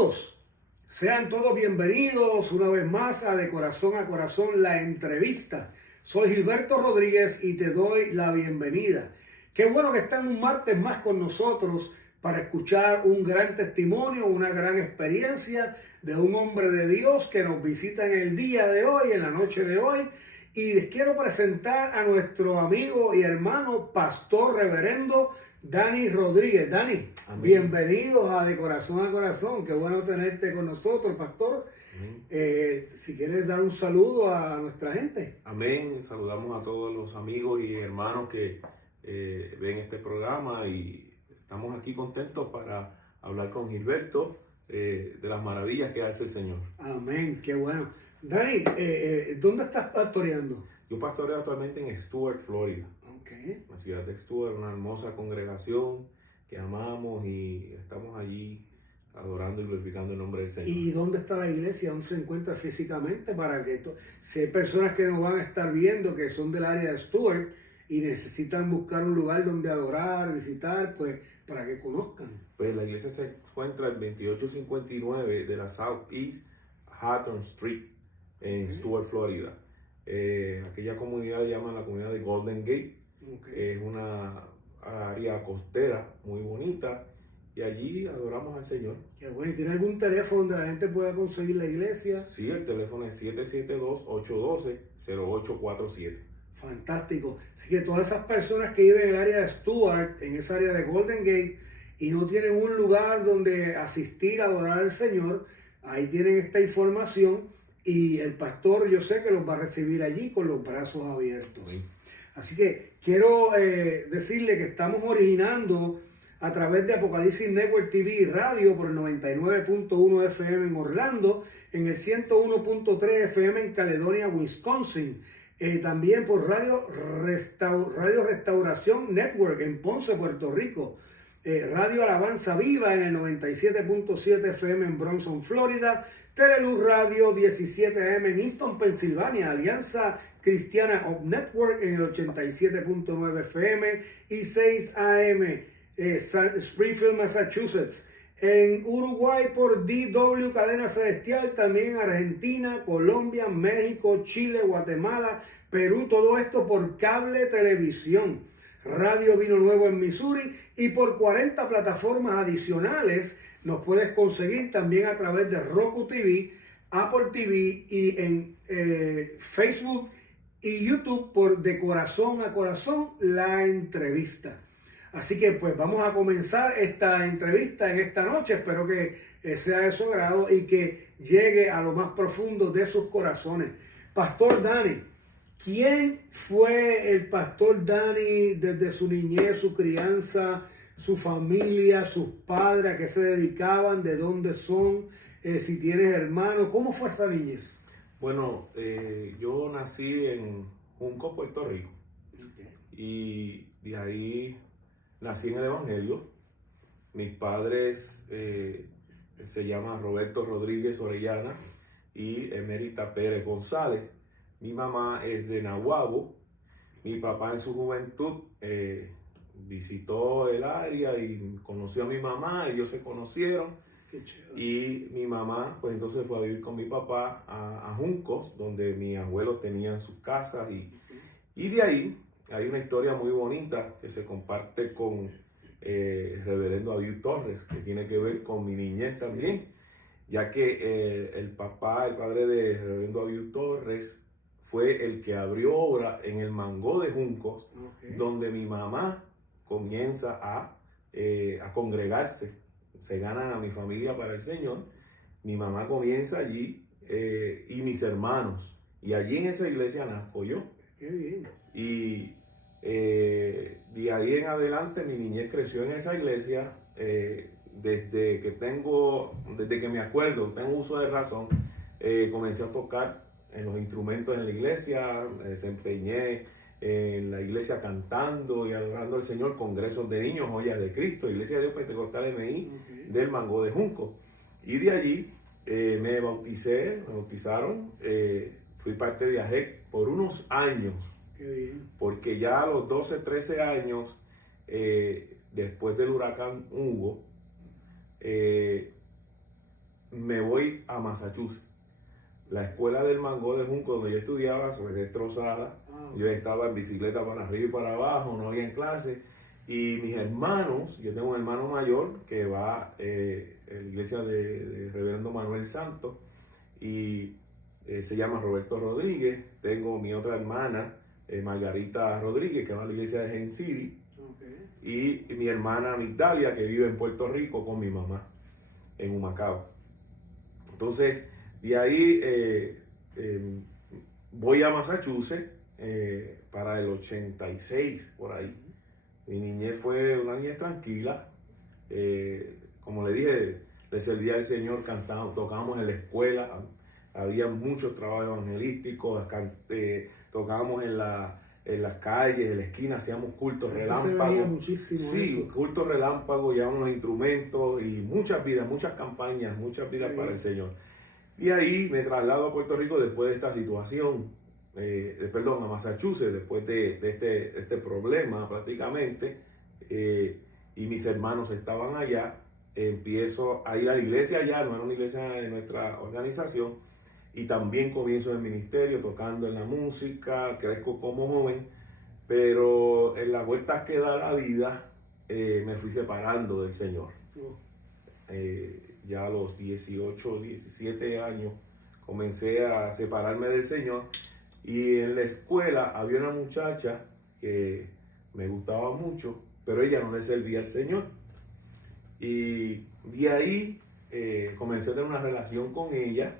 Saludos, sean todos bienvenidos una vez más a Corazón, la entrevista. Soy Gilberto Rodríguez y te doy la bienvenida. Qué bueno que están un martes más con nosotros para escuchar un gran testimonio, una gran experiencia de un hombre de Dios que nos visita en el día de hoy, en la noche de hoy. Y les quiero presentar a nuestro amigo y hermano, pastor reverendo Dani Rodríguez. Dani, amén. Bienvenidos a De Corazón a Corazón. Qué bueno tenerte con nosotros, pastor. Si quieres dar un saludo a nuestra gente. Amén. Saludamos a todos los amigos y hermanos que ven este programa y estamos aquí contentos para hablar con Gilberto de las maravillas que hace el Señor. Amén. Qué bueno. Dani, ¿dónde estás pastoreando? Yo pastoreo actualmente en Stuart, Florida. Okay. La ciudad de Stuart, una hermosa congregación que amamos y estamos allí adorando y glorificando el nombre del Señor. ¿Y dónde está la iglesia? ¿Dónde se encuentra físicamente? Para que si hay personas que nos van a estar viendo que son del área de Stuart y necesitan buscar un lugar donde adorar, visitar, pues para que conozcan. Pues la iglesia se encuentra en 2859 de la Southeast Hawthorne Street en Stuart, Florida. Aquella comunidad llaman la comunidad de Golden Gate. Es una área costera muy bonita y allí adoramos al Señor. Qué bueno. ¿Tiene algún teléfono donde la gente pueda conseguir la iglesia? Sí, el teléfono es 772-812-0847. Fantástico. Así que todas esas personas que viven en el área de Stuart, en esa área de Golden Gate, y no tienen un lugar donde asistir a adorar al Señor, ahí tienen esta información y el pastor, yo sé que los va a recibir allí con los brazos abiertos. Sí. Así que quiero decirle que estamos originando a través de Apocalipsis Network TV y radio por el 99.1 FM en Orlando, en el 101.3 FM en Caledonia, Wisconsin. También por Radio Restauración Network en Ponce, Puerto Rico. Radio Alabanza Viva en el 97.7 FM en Bronson, Florida. Teleluz Radio 17 AM en Easton, Pensilvania. Alianza Cristiana of Network en el 87.9 FM y 6 AM Springfield, Massachusetts. En Uruguay por DW Cadena Celestial, también en Argentina, Colombia, México, Chile, Guatemala, Perú, todo esto por cable televisión. Radio Vino Nuevo en Missouri y por 40 plataformas adicionales nos puedes conseguir también a través de Roku TV, Apple TV y en Facebook y YouTube por De Corazón a Corazón, la entrevista. Así que pues vamos a comenzar esta entrevista en esta noche. Espero que sea de su agrado y que llegue a lo más profundo de sus corazones. Pastor Dani, ¿quién fue el pastor Dani desde su niñez, su crianza, su familia, sus padres, a qué se dedicaban, de dónde son, si tienes hermanos? ¿Cómo fue esa niñez? Bueno, yo nací en Junco, Puerto Rico. Y de ahí nací en el Evangelio. Mis padres se llaman Roberto Rodríguez Orellana y Emérita Pérez González. Mi mamá es de Nahuabo. Mi papá en su juventud visitó el área y conoció a mi mamá. Ellos se conocieron. Y mi mamá pues entonces fue a vivir con mi papá a Juncos, donde mis abuelos tenían sus casas. Y de ahí hay una historia muy bonita que se comparte con reverendo Abiud Torres, que tiene que ver con mi niñez también, ya que el padre de reverendo Abiud Torres, fue el que abrió obra en el Mangó de Juncos, donde mi mamá comienza a congregarse. Se gana a mi familia para el Señor. Mi mamá comienza allí y mis hermanos. Y allí en esa iglesia nazco yo. Qué bien. Y de ahí en adelante mi niñez creció en esa iglesia. Desde que me acuerdo, tengo uso de razón, comencé a tocar en los instrumentos en la iglesia, me desempeñé en la iglesia cantando y adorando al Señor, congresos de niños, Joyas de Cristo, Iglesia de Dios Pentecostal MI del Mangó de Junco. Y de allí me bautizaron, fui parte de AJEC por unos años. Qué bien. Porque ya a los 12, 13 años, después del huracán Hugo, me voy a Massachusetts. La escuela del Mango de Junco, donde yo estudiaba, fue destrozada. Yo estaba en bicicleta para arriba y para abajo, no había en clase. Y mis hermanos, yo tengo un hermano mayor que va a la iglesia de Reverendo Manuel Santos y se llama Roberto Rodríguez. Tengo mi otra hermana, Margarita Rodríguez, que va a la iglesia de Gen City. Y mi hermana Migdalia, que vive en Puerto Rico con mi mamá, en Humacao. Entonces, de ahí voy a Massachusetts para el 86, por ahí. Mi niñez fue una niñez tranquila. Como le dije, le servía al Señor, cantamos, tocábamos en la escuela. Había muchos trabajos evangelísticos, tocábamos en las calles, en la esquina, hacíamos cultos relámpagos. Sí, cultos relámpagos, llevábamos los instrumentos y muchas vidas, muchas campañas, muchas vidas para el Señor. Y ahí me traslado a Puerto Rico después de esta situación, a Massachusetts, después de este problema prácticamente, y mis hermanos estaban allá. Empiezo a ir a la iglesia allá, no era una iglesia de nuestra organización, y también comienzo el ministerio tocando en la música, crezco como joven, pero en las vueltas que da la vida me fui separando del Señor. Ya a los 18, 17 años comencé a separarme del Señor, y en la escuela había una muchacha que me gustaba mucho, pero ella no le servía al Señor. Y de ahí comencé a tener una relación con ella,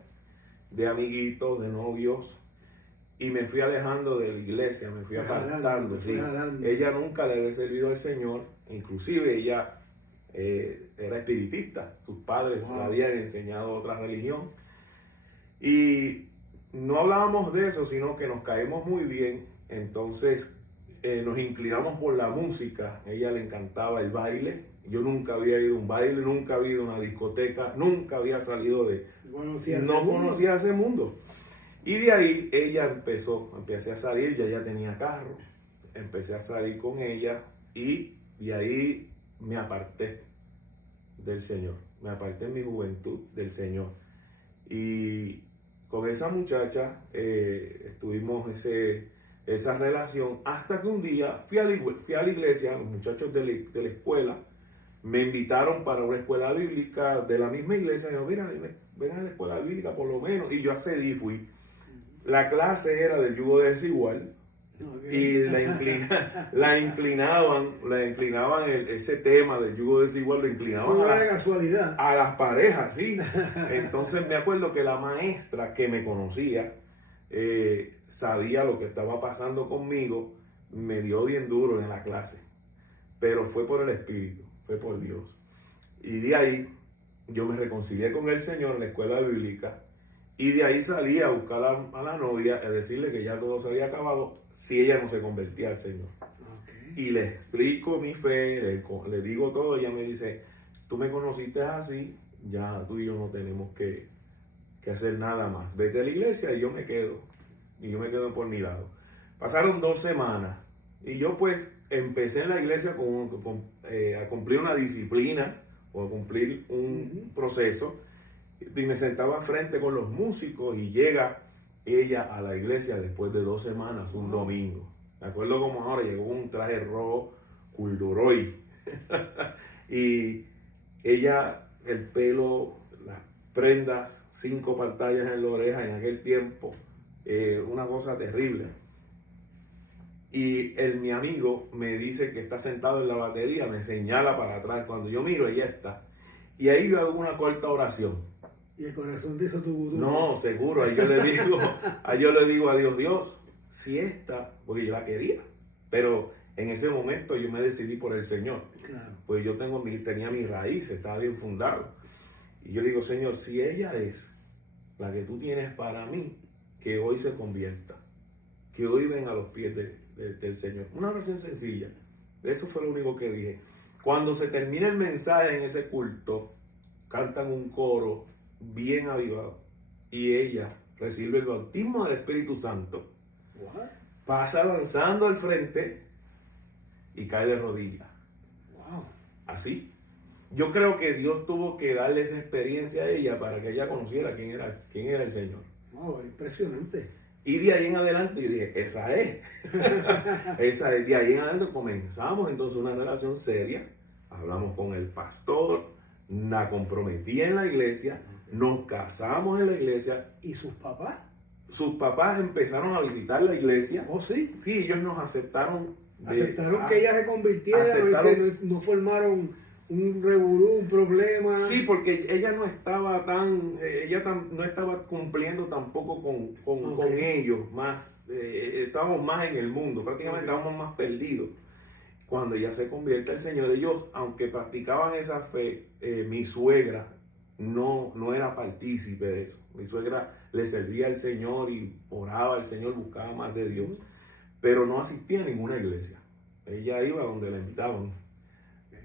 de amiguitos, de novios, y me fui alejando de la iglesia, me fui apartando. Sí. Ella nunca le había servido al Señor, inclusive ella era espiritista, sus padres le habían enseñado otra religión, y no hablábamos de eso, sino que nos caemos muy bien. Entonces nos inclinamos por la música. A ella le encantaba el baile. Yo nunca había ido a un baile, nunca había ido a una discoteca, nunca había salido no conocía ese mundo. Y de ahí ella empecé a salir, ya tenía carro, empecé a salir con ella, y de ahí me aparté del Señor, me aparté en mi juventud del Señor. Y con esa muchacha estuvimos esa relación, hasta que un día fui a la iglesia. Los muchachos de la escuela me invitaron para una escuela bíblica de la misma iglesia. Y yo, mira, ven a la escuela bíblica por lo menos. Y yo accedí, fui. La clase era del yugo desigual. Y la inclinaban ese tema del yugo desigual, lo inclinaban a las parejas, sí. Entonces me acuerdo que la maestra que me conocía, sabía lo que estaba pasando conmigo, me dio bien duro en la clase, pero fue por el Espíritu, fue por Dios. Y de ahí yo me reconcilié con el Señor en la escuela bíblica, y de ahí salí a buscar a la novia, a decirle que ya todo se había acabado si ella no se convertía al Señor. Y le explico mi fe, le digo todo. Ella me dice, tú me conociste así, ya tú y yo no tenemos que hacer nada más. Vete a la iglesia y yo me quedo por mi lado. Pasaron 2 semanas y yo pues empecé en la iglesia a cumplir una disciplina o a cumplir un proceso. Y me sentaba frente con los músicos, y llega ella a la iglesia después de 2 semanas, un domingo. Me acuerdo como ahora, llegó con un traje rojo corduroy. Y ella, el pelo, las prendas, 5 pantallas en la oreja en aquel tiempo, una cosa terrible. Y mi amigo me dice que está sentado en la batería, me señala para atrás. Cuando yo miro, ella está. Y ahí yo hago una corta oración. Y el corazón te hizo tu vudú. No, seguro. Ahí yo le digo a Dios, si esta, porque yo la quería, pero en ese momento yo me decidí por el Señor. Claro. Pues yo tenía mis raíces, estaba bien fundado. Y yo le digo, Señor, si ella es la que tú tienes para mí, que hoy se convierta, que hoy venga a los pies del Señor. Una oración sencilla. Eso fue lo único que dije. Cuando se termina el mensaje en ese culto, cantan un coro bien avivado, y ella recibe el bautismo del Espíritu Santo. What? Pasa avanzando al frente y cae de rodillas. Wow. Así. yo creo que Dios tuvo que darle esa experiencia a ella para que ella conociera quién era el Señor. Wow, impresionante. Y de ahí en adelante yo dije, esa es. Esa es. De ahí en adelante comenzamos entonces una relación seria. Hablamos con el pastor, la comprometí en la iglesia, nos casamos en la iglesia. ¿Y sus papás? Sus papás empezaron a visitar la iglesia. ¿Oh, sí? Sí, ellos nos aceptaron. Aceptaron que ella se convirtiera, no formaron un revolú, un problema. Sí, porque ella no estaba no estaba cumpliendo tampoco con ellos, más, estábamos más en el mundo, prácticamente estábamos más perdidos. Cuando ella se convierte al Señor, ellos, aunque practicaban esa fe, mi suegra no era partícipe de eso. Mi suegra le servía al Señor y oraba al Señor, buscaba más de Dios, pero no asistía a ninguna iglesia. Ella iba donde la invitaban.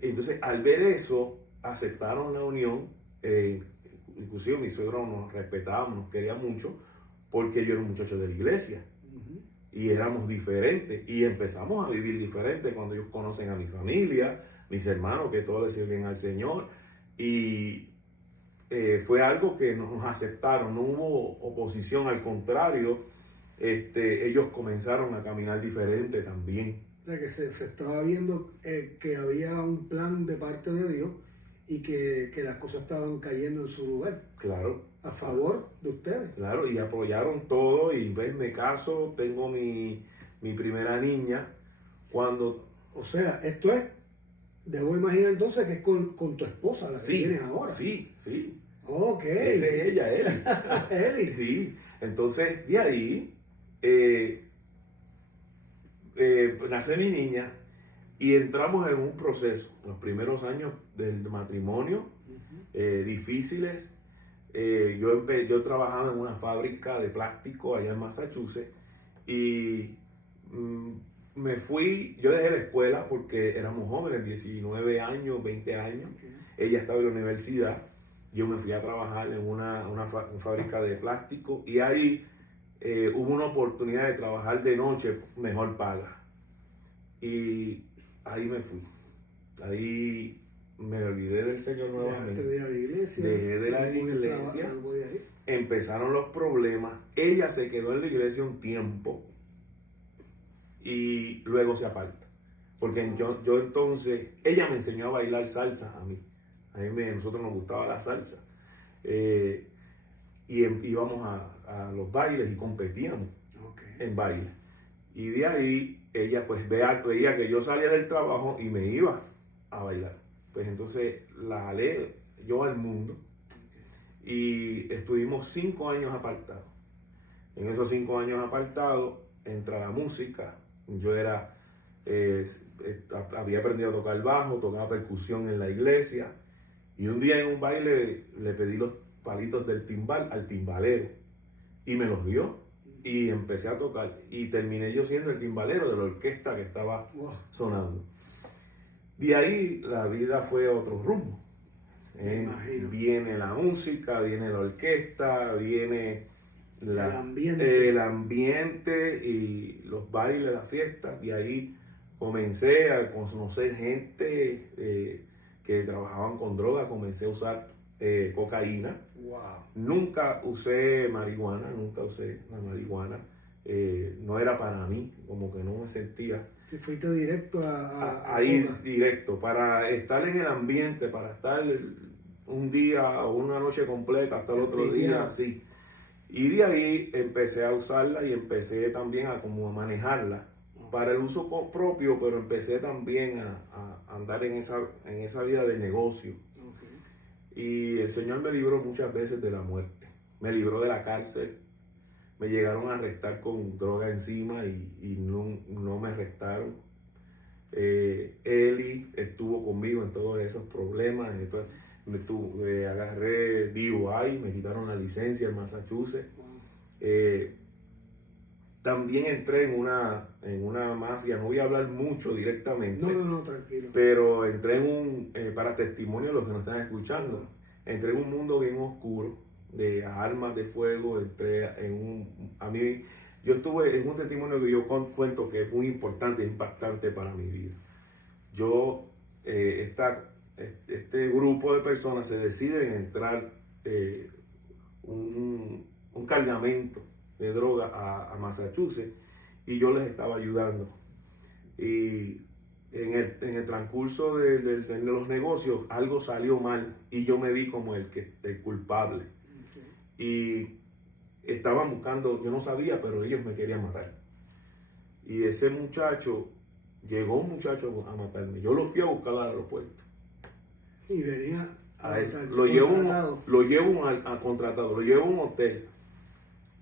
Entonces, al ver eso, aceptaron la unión. Inclusive mi suegro nos respetaba, nos quería mucho, porque yo era un muchacho de la iglesia. Y éramos diferentes. Y empezamos a vivir diferentes cuando ellos conocen a mi familia, mis hermanos, que todos le sirven al Señor. Y fue algo que nos aceptaron, no hubo oposición, al contrario, ellos comenzaron a caminar diferente también. De que se estaba viendo que había un plan de parte de Dios y que las cosas estaban cayendo en su lugar. Claro. A favor de ustedes. Claro, y apoyaron todo y me caso, tengo mi primera niña. Cuando... O sea, esto es, debo imaginar entonces que es con tu esposa, la que tienes ahora. Sí, sí. Ok. Esa es ella, Eli. Eli. Sí, entonces de ahí... nace mi niña y entramos en un proceso, los primeros años del matrimonio, difíciles. Yo trabajaba en una fábrica de plástico allá en Massachusetts y yo dejé la escuela porque éramos jóvenes, 19 años, 20 años. Ella estaba en la universidad, yo me fui a trabajar en una fábrica de plástico y ahí hubo una oportunidad de trabajar de noche, mejor paga. Y ahí me fui. Ahí me olvidé del Señor nuevamente. Dejaste de ir a la iglesia. Dejé de la iglesia. Empezaron los problemas. Ella se quedó en la iglesia un tiempo y luego se aparta. Porque yo entonces, ella me enseñó a bailar salsa a mí. Nosotros nos gustaba la salsa. Y íbamos a los bailes y competíamos en baile. Y de ahí ella pues veía que yo salía del trabajo y me iba a bailar. Pues entonces la jalé yo al mundo y estuvimos 5 años apartados. En esos 5 años apartados entra la música. Yo había aprendido a tocar bajo, tocaba percusión en la iglesia y un día en un baile le pedí los palitos del timbal al timbalero y me los dio y empecé a tocar y terminé yo siendo el timbalero de la orquesta que estaba sonando. De ahí la vida fue otro rumbo. Viene la música, viene la orquesta, viene el ambiente y los bailes, las fiestas. De ahí comencé a conocer gente que trabajaban con drogas, comencé a usar cocaína. Nunca usé marihuana, la marihuana. No era para mí, como que no me sentía. Si fuiste directo a ir directo, para estar en el ambiente, para estar un día o una noche completa hasta el otro día, sí. Y de ahí empecé a usarla y empecé también a manejarla para el uso propio, pero empecé también a andar en esa vida de negocio. Y el Señor me libró muchas veces de la muerte, me libró de la cárcel. Me llegaron a arrestar con droga encima y no me arrestaron. Eli estuvo conmigo en todos esos problemas. Entonces, agarré DUI, me quitaron la licencia en Massachusetts. También entré en una mafia, no voy a hablar mucho directamente. No, tranquilo. Pero entré para testimonio de los que nos están escuchando, entré en un mundo bien oscuro de armas de fuego. Yo estuve en un testimonio que yo cuento que es muy importante, impactante para mi vida. Yo, esta este grupo de personas se deciden entrar un cargamento de droga a Massachusetts y yo les estaba ayudando. Y en el transcurso de los negocios algo salió mal y yo me vi como el culpable. Okay. Y estaban buscando, yo no sabía, pero ellos me querían matar. Y ese muchacho, llegó un muchacho a matarme. Yo lo fui a buscar al aeropuerto. Y venía lo llevo a contratado, lo llevo a un hotel.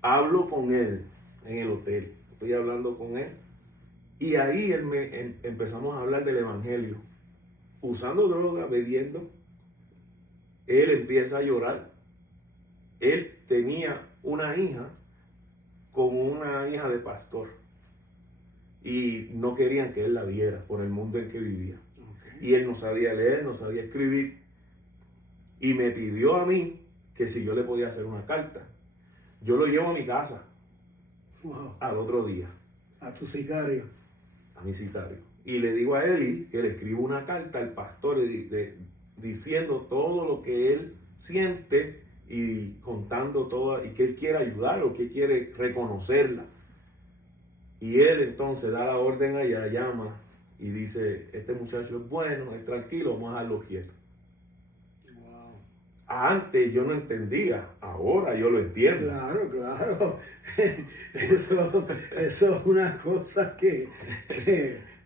Hablo con él en el hotel. Estoy hablando con él. Y ahí empezamos a hablar del evangelio. Usando droga, bebiendo. Él empieza a llorar. Él tenía una hija con una hija de pastor. Y no querían que él la viera por el mundo en que vivía. Okay. Y él no sabía leer, no sabía escribir. Y me pidió a mí que si yo le podía hacer una carta. Yo lo llevo a mi casa. Wow. Al otro día. A tu sicario. A mi sicario. Y le digo a Eli que le escribo una carta al pastor diciendo todo lo que él siente y contando todo, y que él quiere ayudar o que quiere reconocerla. Y él entonces da la orden allá, llama y dice, este muchacho es bueno, es tranquilo, vamos a dejarlo quieto. Wow. Antes yo no entendía, ahora yo lo entiendo. Claro. Eso es una cosa que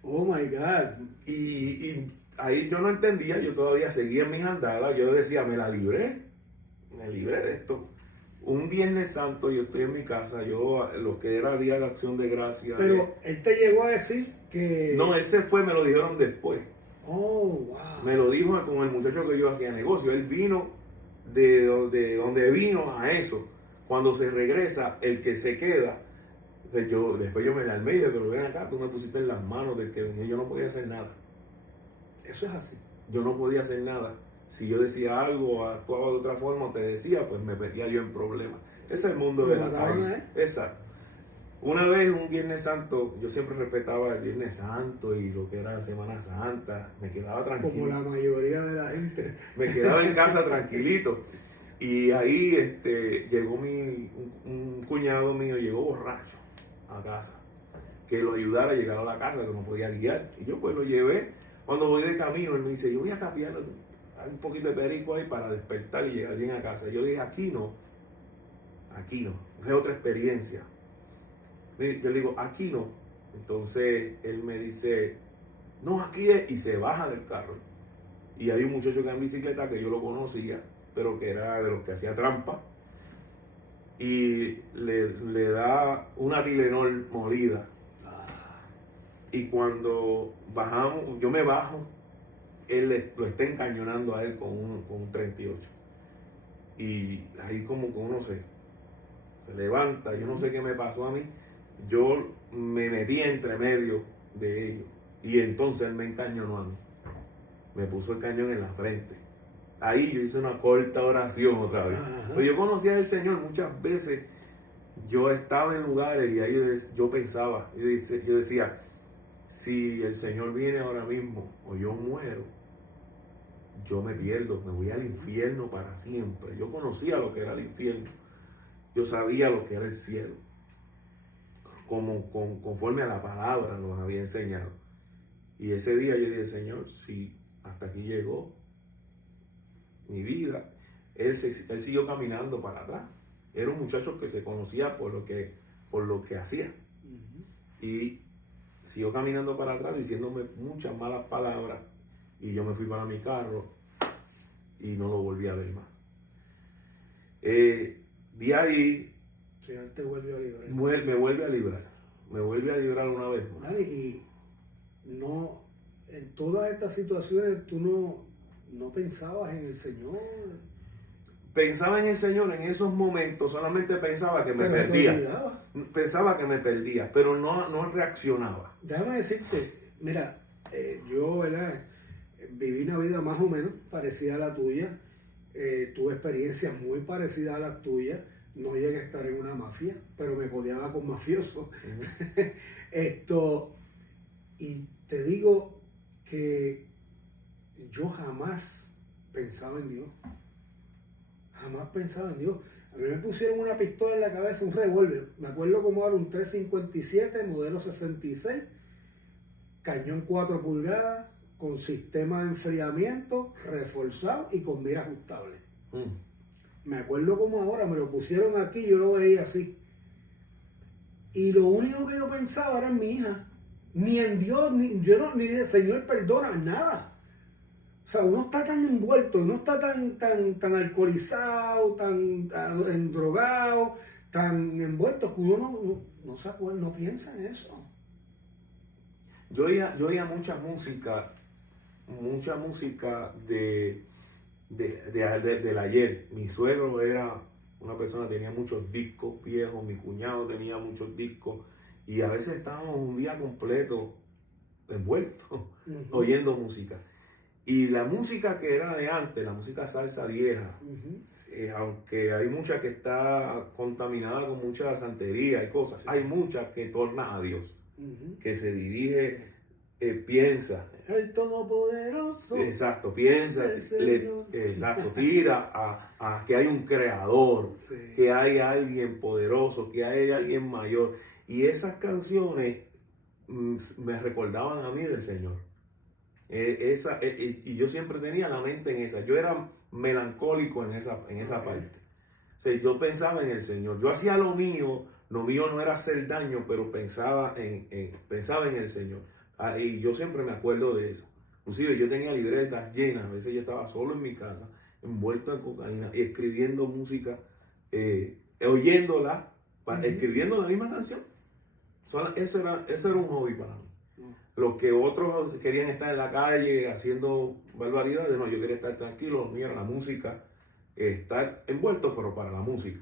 oh my God. Y ahí yo no entendía, yo todavía seguía en mis andadas, yo decía, me libré de esto. Un Viernes Santo yo estoy en mi casa, lo que era Día de Acción de Gracias. Pero él te llegó a decir que... No, él se fue, me lo dijeron después. Oh, wow. Me lo dijo con el muchacho que yo hacía negocio. Él vino de donde vino a eso. Cuando se regresa, el que se queda, después yo me la medio, pero ven acá, tú me pusiste en las manos del que venía, yo no podía hacer nada. Eso es así. Yo no podía hacer nada. Si yo decía algo o actuaba de otra forma, te decía, pues me metía yo en problemas. Ese es el mundo de la calle. Exacto. Una vez, un Viernes Santo, yo siempre respetaba el Viernes Santo y lo que era Semana Santa. Me quedaba tranquilo. Como la mayoría de la gente. Me quedaba en casa tranquilito. Y ahí llegó un cuñado mío, llegó borracho a casa. Que lo ayudara a llegar a la casa, que no podía guiar. Y yo pues lo llevé. Cuando voy de camino, él me dice, yo voy a capiar un poquito de perico ahí para despertar y llegar bien a casa. Yo dije, aquí no. Es otra experiencia. Yo le digo, aquí no. Entonces él me dice, no, aquí es. Y se baja del carro. Y hay un muchacho que anda en bicicleta que yo lo conocía, pero que era de los que hacía trampa. Y le da una Tylenol molida. Y cuando bajamos, yo me bajo, él lo está encañonando a él con un 38. Y ahí como que uno se levanta, yo no sé qué me pasó a mí. Yo me metí entre medio de ellos. Y entonces él me encañonó a mí. Me puso el cañón en la frente. Ahí yo hice una corta oración otra vez. Pues yo conocía al Señor muchas veces. Yo estaba en lugares y ahí yo pensaba, yo decía, si el Señor viene ahora mismo o yo muero, yo me pierdo, me voy al infierno para siempre. Yo conocía lo que era el infierno. Yo sabía lo que era el cielo. Conforme a la palabra nos había enseñado. Y ese día yo dije, Señor, si hasta aquí llegó mi vida. Él siguió caminando para atrás. Era un muchacho que se conocía por lo que hacía. Y siguió caminando para atrás diciéndome muchas malas palabras. Y yo me fui para mi carro y no lo volví a ver más. De ahí, Señor te vuelve a librar. Me vuelve a librar. Me vuelve a librar una vez más. Y no, en todas estas situaciones tú no pensabas en el Señor. Pensaba en el Señor en esos momentos, solamente pensaba que me perdía. Pensaba que me perdía, pero no reaccionaba. Déjame decirte, mira, yo, ¿verdad? Viví una vida más o menos parecida a la tuya. Tuve experiencias muy parecidas a las tuyas. No llegué a estar en una mafia, pero me codeaba con mafiosos. Y te digo que yo jamás pensaba en Dios. Jamás pensaba en Dios. A mí me pusieron una pistola en la cabeza, un revólver. Me acuerdo cómo era un 357, modelo 66, cañón 4 pulgadas, con sistema de enfriamiento, reforzado y con mira ajustable. Me acuerdo como ahora, me lo pusieron aquí, yo lo veía así. Y lo único que yo pensaba era en mi hija. Ni en Dios, ni de Señor, perdona, nada. O sea, uno está tan envuelto, uno está tan alcoholizado, tan endrogado, tan envuelto que uno no se acuerda, no piensa en eso. Yo oía mucha música del ayer. Mi suegro era una persona que tenía muchos discos viejos, mi cuñado tenía muchos discos, y a veces estábamos un día completo envueltos, oyendo música. Y la música que era de antes, la música salsa vieja, aunque hay mucha que está contaminada con mucha santería y cosas, hay mucha que torna a Dios, que se dirige, piensa. El Todopoderoso. Exacto, piensa, exacto, tira a que hay un creador, que hay alguien poderoso, que hay alguien mayor. Y esas canciones me recordaban a mí del Señor. Y yo siempre tenía la mente en esa. Yo era melancólico en esa parte. O sea, yo pensaba en el Señor. Yo hacía lo mío no era hacer daño, pero pensaba en el Señor. Y yo siempre me acuerdo de eso. Inclusive yo tenía libretas llenas. A veces yo estaba solo en mi casa, envuelto en cocaína, y escribiendo música, oyéndola, escribiendo la misma canción. Ese era un hobby para mí. Los que otros querían estar en la calle haciendo barbaridades, no, yo quería estar tranquilo, lo mío era la música, estar envuelto, pero para la música.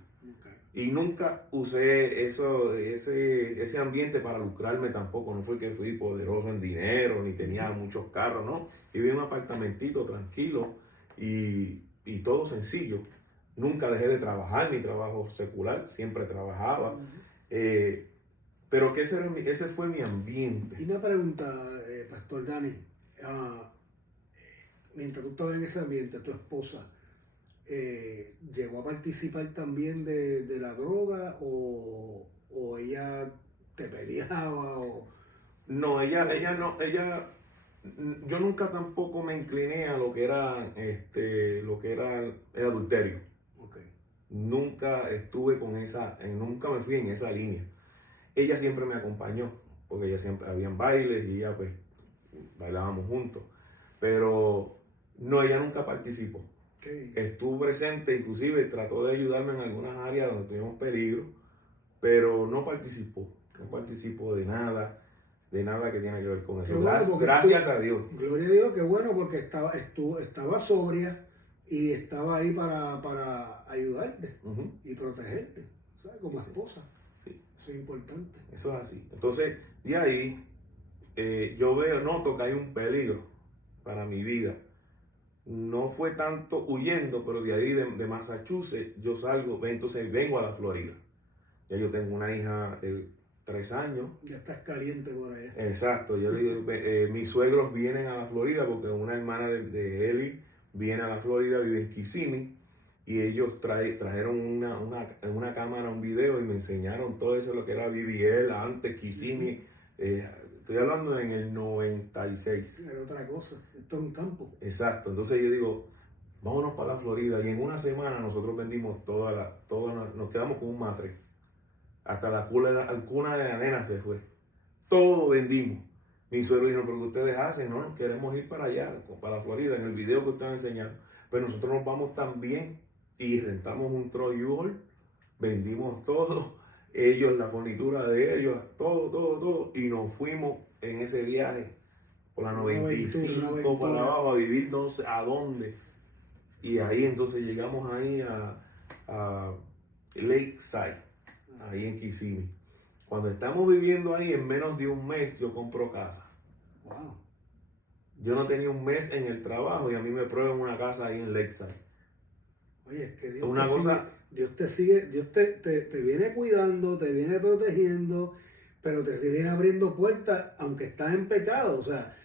Y nunca usé ese ambiente para lucrarme tampoco. No fue que fui poderoso en dinero, ni tenía muchos carros, no. Vivía en un apartamentito tranquilo y todo sencillo. Nunca dejé de trabajar, ni trabajo secular, siempre trabajaba. Pero que ese fue mi ambiente. Y una pregunta, Pastor Dani. Mientras tú estabas en ese ambiente, tu esposa, ¿llegó a participar también de la droga o ella te peleaba? No, yo nunca tampoco me incliné a lo que era el adulterio. Okay. Nunca estuve nunca me fui en esa línea. Ella siempre me acompañó, porque ella siempre habían bailes y ella pues bailábamos juntos. Pero no, ella nunca participó. Okay. Estuvo presente, inclusive trató de ayudarme en algunas áreas donde tuvimos peligro, pero no participó de nada que tiene que ver con eso. Gracias a Dios. Gloria a Dios, qué bueno, porque estaba sobria y estaba ahí para ayudarte y protegerte, ¿sabes? Como esposa. Sí. Eso es importante. Eso es así. Entonces, de ahí, noto que hay un peligro para mi vida. No fue tanto huyendo, pero de ahí, de Massachusetts, yo salgo, entonces vengo a la Florida. Ya yo tengo una hija de 3 años. Ya estás caliente por allá. Exacto. Yo digo, mis suegros vienen a la Florida porque una hermana de Eli viene a la Florida, vive en Kissimmee, y ellos trajeron una cámara, un video, y me enseñaron todo eso, lo que era BBL, antes Kissimmee. Estoy hablando en el 96. Era otra cosa, esto es un campo. Exacto, entonces yo digo, vámonos para la Florida, y en una semana nosotros vendimos nos quedamos con un matre. Hasta la cuna de la nena se fue. Todo vendimos. Mi suegro dijo, pero ¿qué ustedes hacen? No, nos queremos ir para allá, para la Florida, en el video que ustedes enseñaron. Pero nosotros nos vamos también y rentamos un Troy U-Haul, vendimos todo, ellos, la fornitura de ellos, todo, y nos fuimos en ese viaje por la 95 para abajo a vivir no sé a dónde. Y ahí entonces llegamos ahí a Lakeside, ahí en Kissimmee. Cuando estamos viviendo ahí, en menos de un mes yo compro casa. Wow. Yo no tenía un mes en el trabajo y a mí me prueban una casa ahí en Lakeside. Oye, es que Dios te viene cuidando, te viene protegiendo, pero te viene abriendo puertas, aunque estás en pecado. O sea,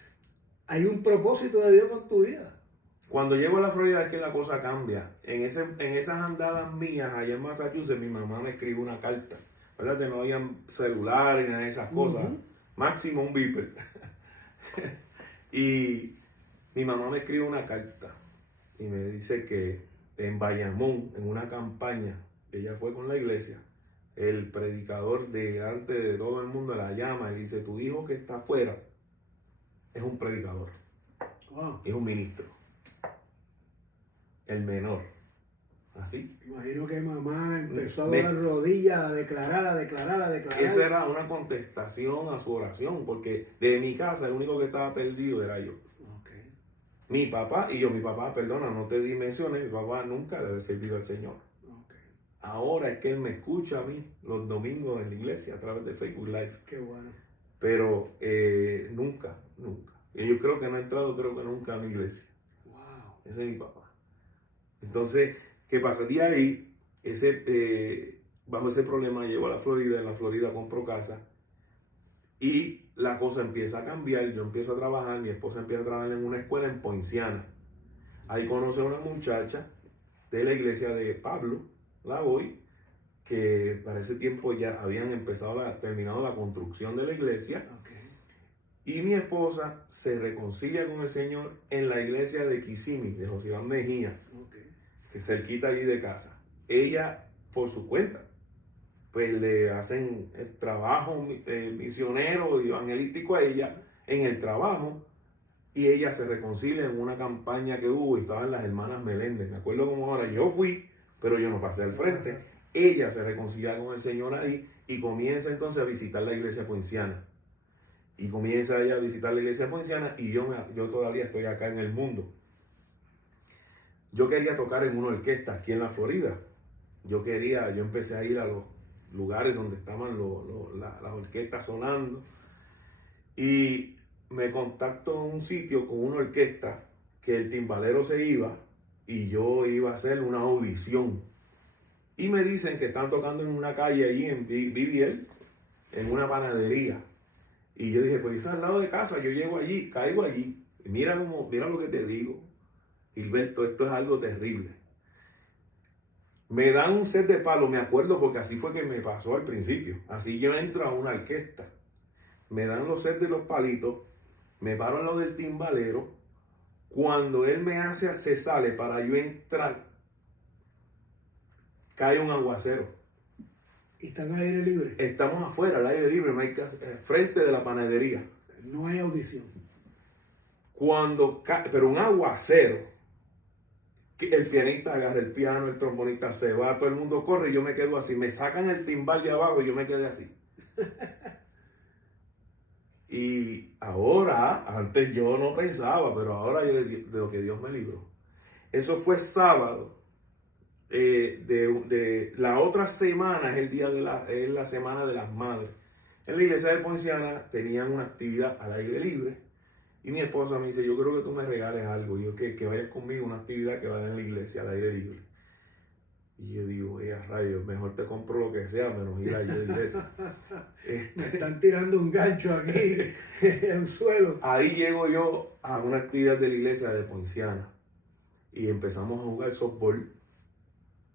hay un propósito de Dios con tu vida. Cuando llego a la Florida es que la cosa cambia. En esas andadas mías allá en Massachusetts, mi mamá me escribió una carta. ¿Verdad? Que no había celulares ni nada de esas cosas. Máximo un beeper. Y mi mamá me escribe una carta y me dice que en Bayamón, en una campaña, ella fue con la iglesia, el predicador delante de todo el mundo la llama y dice, tu hijo que está afuera es un predicador, es un ministro, el menor. Así. Imagino que mamá empezó a dar rodillas, a declarar. Esa era una contestación a su oración, porque de mi casa el único que estaba perdido era yo. Okay. Mi papá y yo, mi papá, perdona, no te dimensiones, mi papá nunca le había servido al Señor. Okay. Ahora es que él me escucha a mí los domingos en la iglesia a través de Facebook Live. Qué bueno. Pero nunca. Y yo creo que no he entrado, creo que nunca a mi iglesia. Wow. Ese es mi papá. Entonces, ¿qué pasa? De ahí, bajo ese problema, llego a la Florida. En la Florida compro casa. Y la cosa empieza a cambiar. Yo empiezo a trabajar. Mi esposa empieza a trabajar en una escuela en Poinciana. Ahí conoce a una muchacha de la iglesia de Pablo Lavoy, que para ese tiempo ya habían terminado la construcción de la iglesia. Okay. Y mi esposa se reconcilia con el Señor en la iglesia de Kissimmee, de José Iván Mejías. Okay. Que cerquita allí de casa. Ella, por su cuenta, pues le hacen el trabajo misionero y evangelístico a ella en el trabajo, y ella se reconcilia en una campaña que hubo y estaban las hermanas Meléndez. Me acuerdo como ahora, yo fui, pero yo no pasé al frente. Ella se reconcilia con el Señor ahí y comienza entonces a visitar la iglesia poinciana. Y comienza ella a visitar la iglesia poinciana y yo todavía estoy acá en el mundo. Yo quería tocar en una orquesta aquí en la Florida. Yo empecé a ir a los lugares donde estaban las orquestas sonando. Y me contacto en un sitio con una orquesta que el timbalero se iba y yo iba a hacer una audición. Y me dicen que están tocando en una calle allí en BBL, en una panadería. Y yo dije, pues yo estoy al lado de casa, yo llego allí, caigo allí. Y mira lo que te digo. Gilberto, esto es algo terrible. Me dan un set de palos, me acuerdo porque así fue que me pasó al principio. Así yo entro a una orquesta, me dan los sets de los palitos, me paro al lado del timbalero. Cuando él se sale para yo entrar, cae un aguacero. ¿Y están al aire libre? Estamos afuera, al aire libre, frente de la panadería. No hay audición. Pero un aguacero. El pianista agarra el piano, el trombonista se va, todo el mundo corre y yo me quedo así. Me sacan el timbal de abajo y yo me quedé así. Y ahora, antes yo no pensaba, pero ahora de lo que Dios me libró. Eso fue sábado. La otra semana es la semana de las madres. En la iglesia de Poinciana tenían una actividad al aire libre. Y mi esposa me dice, yo creo que tú me regales algo. Y yo, que vayas conmigo a una actividad que va a dar en la iglesia, al aire libre. Y yo digo, a rayos, mejor te compro lo que sea, menos ir allí a la iglesia. Me están tirando un gancho aquí en el suelo. Ahí llego yo a una actividad de la iglesia de Poinciana. Y empezamos a jugar softball.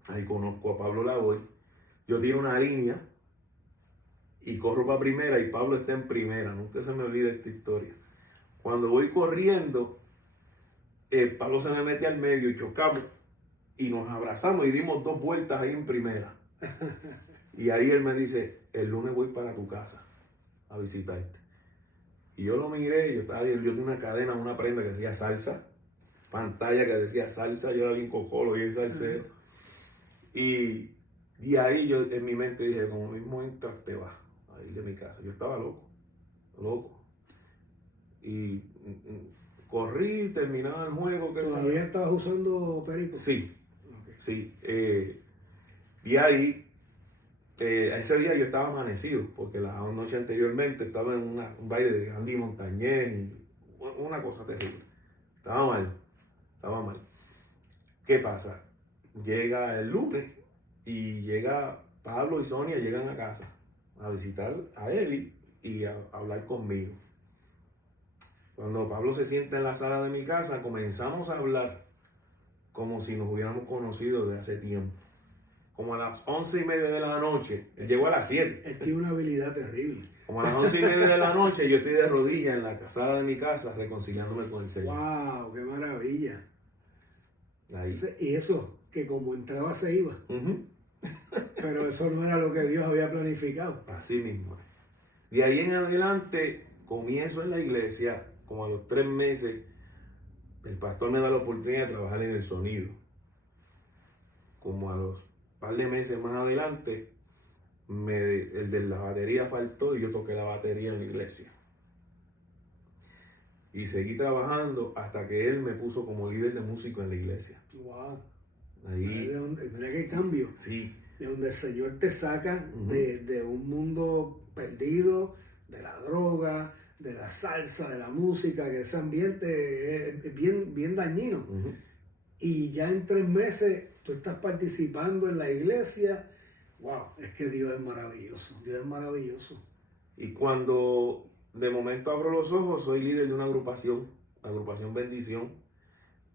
Ahí conozco a Pablo Lavoy. Yo tiro una línea y corro para primera y Pablo está en primera. Nunca se me olvida esta historia. Cuando voy corriendo, Pablo se me mete al medio y chocamos y nos abrazamos y dimos 2 vueltas ahí en primera. Y ahí él me dice, el lunes voy para tu casa a visitarte. Y yo lo miré, yo tenía una cadena, una prenda que decía salsa, pantalla que decía salsa, yo era bien cocolo, bien salsero. Y ahí yo en mi mente dije, como mismo entras te vas a ir de mi casa. Yo estaba loco. Y corrí, terminaba el juego. ¿Todavía estabas usando perico? Sí, okay. Sí. Y ahí, ese día yo estaba amanecido, porque la noche anteriormente estaba en un baile de Andy Montañez, y una cosa terrible. Estaba mal. ¿Qué pasa? Llega el lunes y llega Pablo y Sonia, llegan a casa a visitar a Eli y a hablar conmigo. Cuando Pablo se sienta en la sala de mi casa, comenzamos a hablar como si nos hubiéramos conocido de hace tiempo. Como a las 11:30 de la noche, él llegó a las 7. Él tiene una habilidad terrible. Como a las 11:30 de la noche, yo estoy de rodillas en la sala de mi casa reconciliándome con el Señor. ¡Wow! ¡Qué maravilla! Ahí. Y eso, que como entraba se iba. Uh-huh. Pero eso no era lo que Dios había planificado. Así mismo. De ahí en adelante, comienzo en la iglesia, como a los 3 meses, el pastor me da la oportunidad de trabajar en el sonido. Como a los par de meses más adelante, el de la batería faltó y yo toqué la batería en la iglesia. Y seguí trabajando hasta que él me puso como líder de músico en la iglesia. ¡Wow! Ahí. Mira qué cambio. Sí. De donde el Señor te saca de un mundo perdido, de la droga, de la salsa, de la música, que ese ambiente es bien dañino. Uh-huh. Y ya en 3 meses tú estás participando en la iglesia. ¡Wow! Es que Dios es maravilloso. Dios es maravilloso. Y cuando de momento abro los ojos, soy líder de una agrupación, la agrupación Bendición,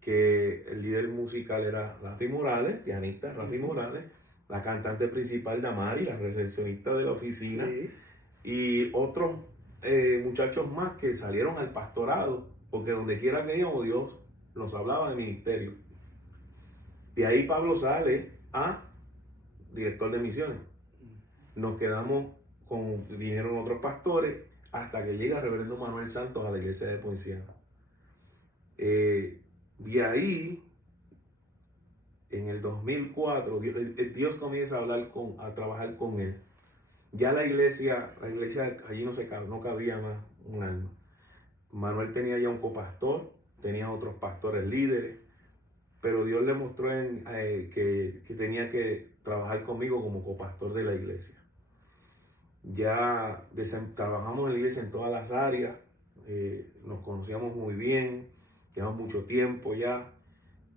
que el líder musical era Rafi Morales, pianista Rafi Morales, la cantante principal Damari, la recepcionista de la oficina, Sí. y otros muchachos más que salieron al pastorado, porque donde quiera que íbamos, Dios nos hablaba de ministerio. De ahí Pablo sale a director de misiones. Nos quedamos vinieron otros pastores, hasta que llega el reverendo Manuel Santos a la iglesia de Poinciana. De ahí, en el 2004, Dios comienza a trabajar con él. Ya la iglesia allí no cabía más un alma. Manuel tenía ya un copastor, tenía otros pastores líderes, pero Dios le mostró que tenía que trabajar conmigo como copastor de la iglesia. Ya trabajamos en la iglesia en todas las áreas, nos conocíamos muy bien, llevamos mucho tiempo ya,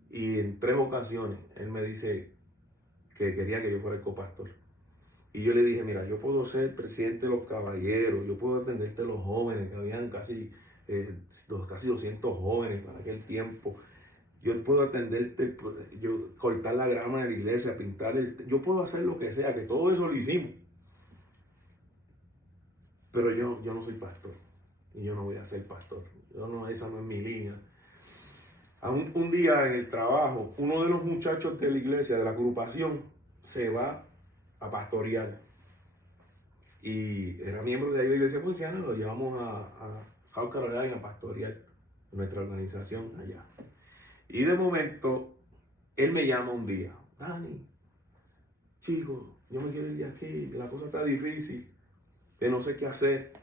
y en 3 ocasiones él me dice que quería que yo fuera el copastor. Y yo le dije, mira, yo puedo ser presidente de los caballeros, yo puedo atenderte a los jóvenes, que habían casi 200 jóvenes para aquel tiempo. Yo puedo atenderte, yo cortar la grama de la iglesia, pintar yo puedo hacer lo que sea, que todo eso lo hicimos. Pero yo no soy pastor, y yo no voy a ser pastor. Esa no es mi línea. Un día en el trabajo, uno de los muchachos de la iglesia, de la agrupación, se va a pastorear. Y era miembro de la iglesia poinciana, lo llevamos a South Carolina a pastorear, nuestra organización allá. Y de momento, él me llama un día, Dani, chico, yo me quiero ir de aquí, la cosa está difícil, que no sé qué hacer.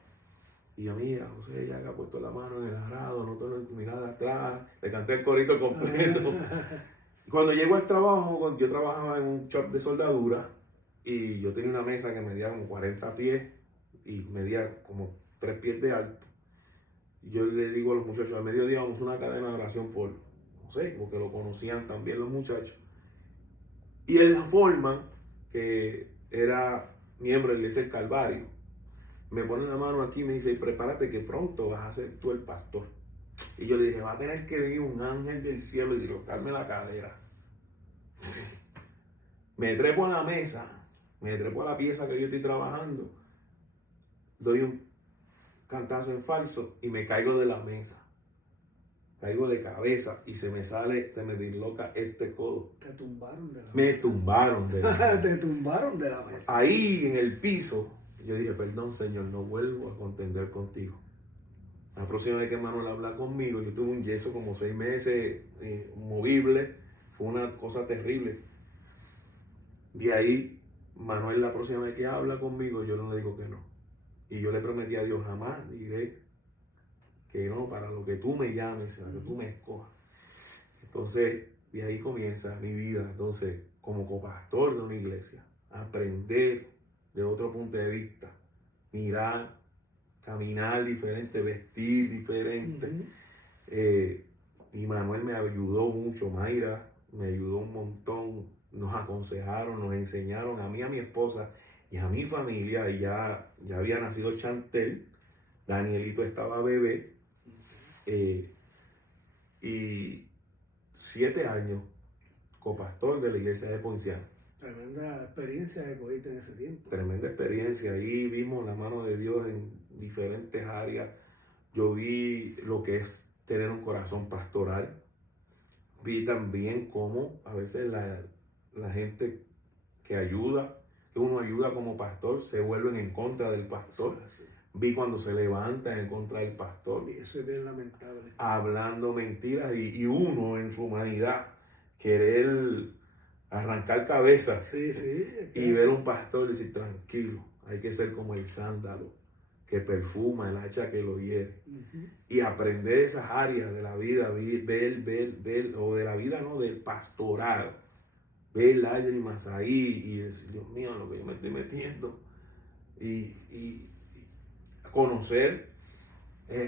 Y yo, mira, José ya ha puesto la mano en el arado, no tengo mirada atrás, le canté el corito completo. Cuando llego al trabajo, yo trabajaba en un shop de soldadura y yo tenía una mesa que medía como 40 pies y medía como 3 pies de alto. Yo le digo a los muchachos, al mediodía vamos a una cadena de oración por José, porque lo conocían también los muchachos. Y en la forma que era miembro de la iglesia del Calvario, me pone la mano aquí y me dice, prepárate que pronto vas a ser tú el pastor. Y yo le dije, va a tener que venir un ángel del cielo y dislocarme la cadera. Me trepo a la mesa, me trepo a la pieza que yo estoy trabajando, doy un cantazo en falso y me caigo de la mesa. Caigo de cabeza y se me disloca este codo. Te tumbaron de la Me mesa. tumbaron de la mesa. Te tumbaron de la mesa. Ahí en el piso, yo dije, perdón Señor, no vuelvo a contender contigo. La próxima vez que Manuel habla conmigo, yo tuve un yeso como 6 meses, movible, fue una cosa terrible. De ahí, Manuel la próxima vez que habla conmigo, yo no le digo que no. Y yo le prometí a Dios, jamás diré que no, para lo que tú me llames, para que tú me escojas. Entonces, de ahí comienza mi vida, entonces, como copastor de una iglesia, aprender de otro punto de vista, mirar, caminar diferente, vestir diferente. Y Manuel me ayudó mucho, Mayra me ayudó un montón, nos aconsejaron, nos enseñaron a mí, a mi esposa y a mi familia, y ya había nacido Chantel, Danielito estaba bebé, y 7 años copastor de la iglesia de Poinciana. Tremenda experiencia que cogiste en ese tiempo. Tremenda experiencia. Ahí vimos la mano de Dios en diferentes áreas. Yo vi lo que es tener un corazón pastoral. Vi también cómo a veces la gente que uno ayuda como pastor, se vuelven en contra del pastor. Sí. Vi cuando se levantan en contra del pastor. Y eso es bien lamentable. Hablando mentiras y uno en su humanidad querer arrancar cabezas. Sí, sí. Y ver un pastor y decir, tranquilo, hay que ser como el sándalo que perfuma, el hacha que lo hiere. Uh-huh. Y aprender esas áreas de la vida, ver, o de la vida, no, del pastoral. Ver lágrimas ahí y decir, Dios mío, lo que yo me estoy metiendo. Y conocer,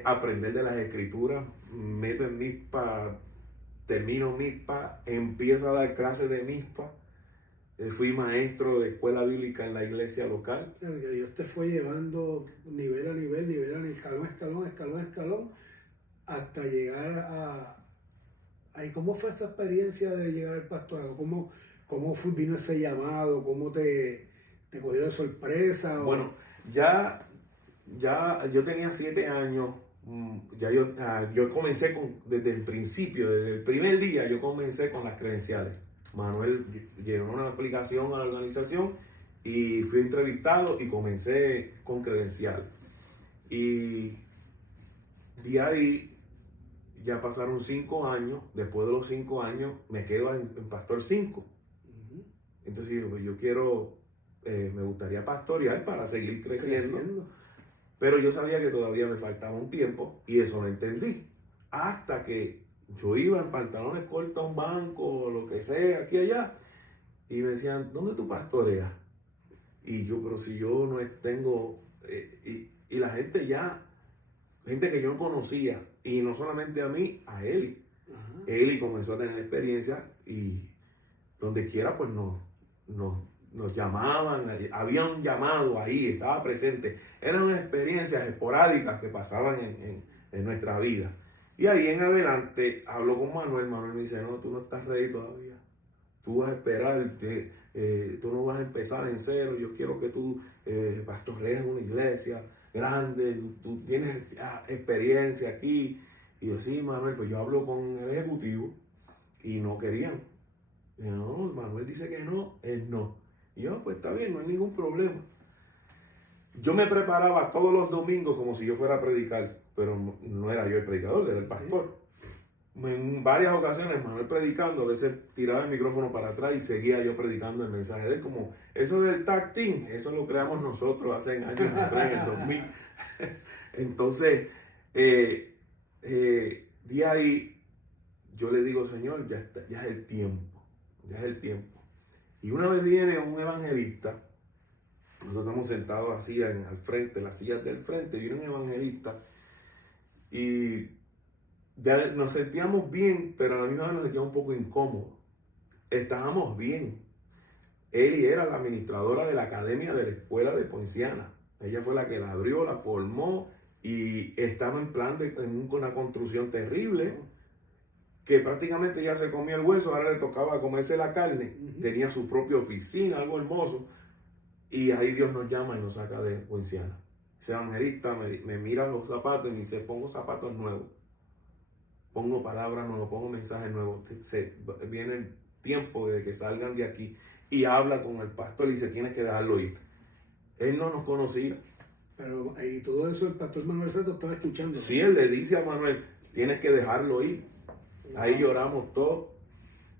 aprender de las escrituras, meto en MISPA, termino MISPA, empiezo a dar clases de MISPA. Fui maestro de escuela bíblica en la iglesia local. Que Dios te fue llevando nivel a nivel, escalón a escalón, hasta llegar a... ¿Cómo fue esa experiencia de llegar al pastorado? ¿Cómo vino ese llamado? ¿Cómo te cogió de sorpresa? Bueno, ya yo tenía 7 años. Ya yo comencé desde el principio, desde el primer día, yo comencé con las credenciales. Manuel llenó una aplicación a la organización y fui entrevistado y comencé con credencial. Y de ahí ya pasaron 5 años. Después de los 5 años me quedo en Pastor 5. Uh-huh. Entonces yo, pues yo quiero, me gustaría pastorear para seguir creciendo. Pero yo sabía que todavía me faltaba un tiempo y eso lo entendí. Hasta que yo iba en pantalones cortos a un banco o lo que sea, aquí y allá, y me decían, ¿dónde tú pastoreas? Y yo, pero si yo no tengo... y la gente que yo no conocía, y no solamente a mí, a Eli. Uh-huh. Eli comenzó a tener experiencia y donde quiera pues nos llamaban, había un llamado ahí, estaba presente. Eran experiencias esporádicas que pasaban en nuestra vida. Y ahí en adelante hablo con Manuel. Manuel me dice, no, tú no estás ready todavía. Tú vas a esperar, tú no vas a empezar en cero. Yo quiero que tú pastorees una iglesia grande, tú tienes experiencia aquí. Y yo, sí, Manuel, pues yo hablo con el ejecutivo y no querían. Y yo, no, Manuel dice que no, él no. Y yo, pues está bien, no hay ningún problema. Yo me preparaba todos los domingos como si yo fuera a predicar, pero no era yo el predicador, era el pastor. En varias ocasiones Manuel predicando, a veces tiraba el micrófono para atrás y seguía yo predicando el mensaje de él, como eso del tag team, eso lo creamos nosotros hace años atrás, en el 2000. Entonces, de ahí yo le digo, Señor, ya es el tiempo. Y una vez viene un evangelista, nosotros estamos sentados así al frente, las sillas del frente, viene un evangelista y nos sentíamos bien, pero a la misma vez nos sentíamos un poco incómodos. Estábamos bien. Eli era la administradora de la academia de la escuela de Poinciana. Ella fue la que la abrió, la formó y estaba en plan en una construcción terrible, que prácticamente ya se comió el hueso, ahora le tocaba comerse la carne. Uh-huh. Tenía su propia oficina, algo hermoso. Y ahí Dios nos llama y nos saca de Poinciana. Ese evangelista me mira los zapatos y me dice, pongo zapatos nuevos, pongo palabras nuevas, pongo mensajes nuevos. Viene el tiempo de que salgan de aquí. Y habla con el pastor y dice, tienes que dejarlo ir. Él no nos conocía. Pero y todo eso el pastor Manuel Feto estaba escuchando. Sí, él le dice a Manuel, tienes que dejarlo ir. Wow. Ahí lloramos todos.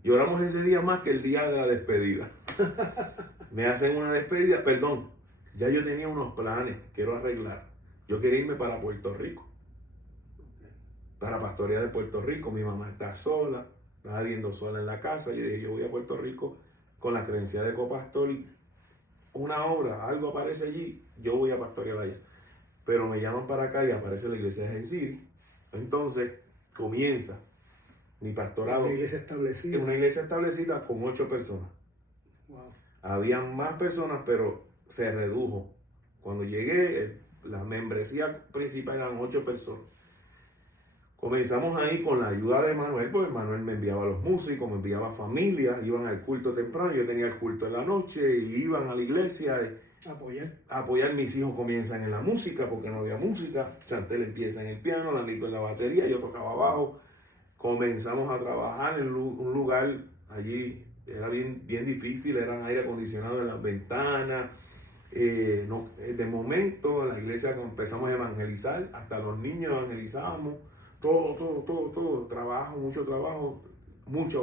Lloramos ese día más que el día de la despedida. Me hacen una despedida, perdón, ya yo tenía unos planes, quiero arreglar. Yo quería irme para Puerto Rico, para pastorear de Puerto Rico. Mi mamá está sola, estaba viviendo sola en la casa. Yo dije, yo voy a Puerto Rico con la credencial de copastor. Una obra, algo aparece allí, yo voy a pastorear allá. Pero me llaman para acá y aparece la iglesia de Gensiri. Entonces comienza mi pastorado. Una iglesia establecida. Una iglesia establecida con 8 personas. Wow. Habían más personas, pero se redujo. Cuando llegué, la membresía principal eran 8 personas. Comenzamos ahí con la ayuda de Manuel, porque Manuel me enviaba a los músicos, me enviaba familias, iban al culto temprano, yo tenía el culto en la noche, y iban a la iglesia a apoyar. Mis hijos comienzan en la música, porque no había música. Chantel empieza en el piano, Danito en la batería, yo tocaba bajo. Comenzamos a trabajar en un lugar allí, era bien difícil, eran aire acondicionado en las ventanas. De momento, en la iglesia empezamos a evangelizar, hasta los niños evangelizábamos. Todo, trabajo, muchos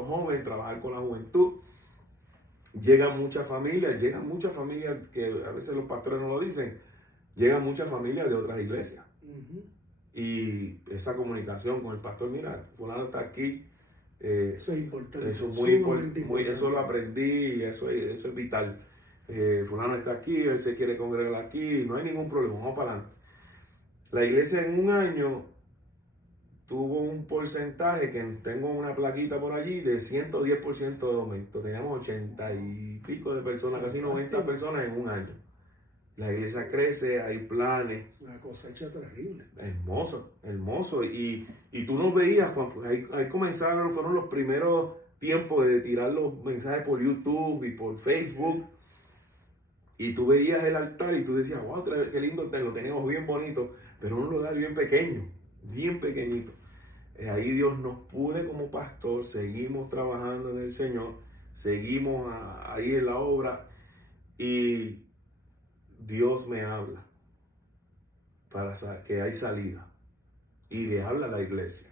jóvenes, trabajar con la juventud. Llegan muchas familias que a veces los pastores no lo dicen, llegan muchas familias de otras iglesias. Uh-huh. Y esa comunicación con el pastor, mira, fulano está aquí. Eso es importante. Eso es muy importante. Eso lo aprendí y eso es vital. Fulano está aquí, él se quiere congregar aquí, no hay ningún problema, vamos para adelante. La iglesia en un año tuvo un porcentaje, que tengo una plaquita por allí, de 110% de aumento. Teníamos 80 y pico de personas, casi 90 personas en un año. La iglesia crece, hay planes. Una cosecha terrible. Hermoso. Y tú nos veías, cuando ahí comenzaron, fueron los primeros tiempos de tirar los mensajes por YouTube y por Facebook. Y tú veías el altar y tú decías, wow, qué lindo, lo tenemos bien bonito, pero un lugar bien pequeño, bien pequeñito. Ahí Dios nos pude como pastor, seguimos trabajando en el Señor, seguimos ahí en la obra, y Dios me habla para que hay salida, y le habla a la iglesia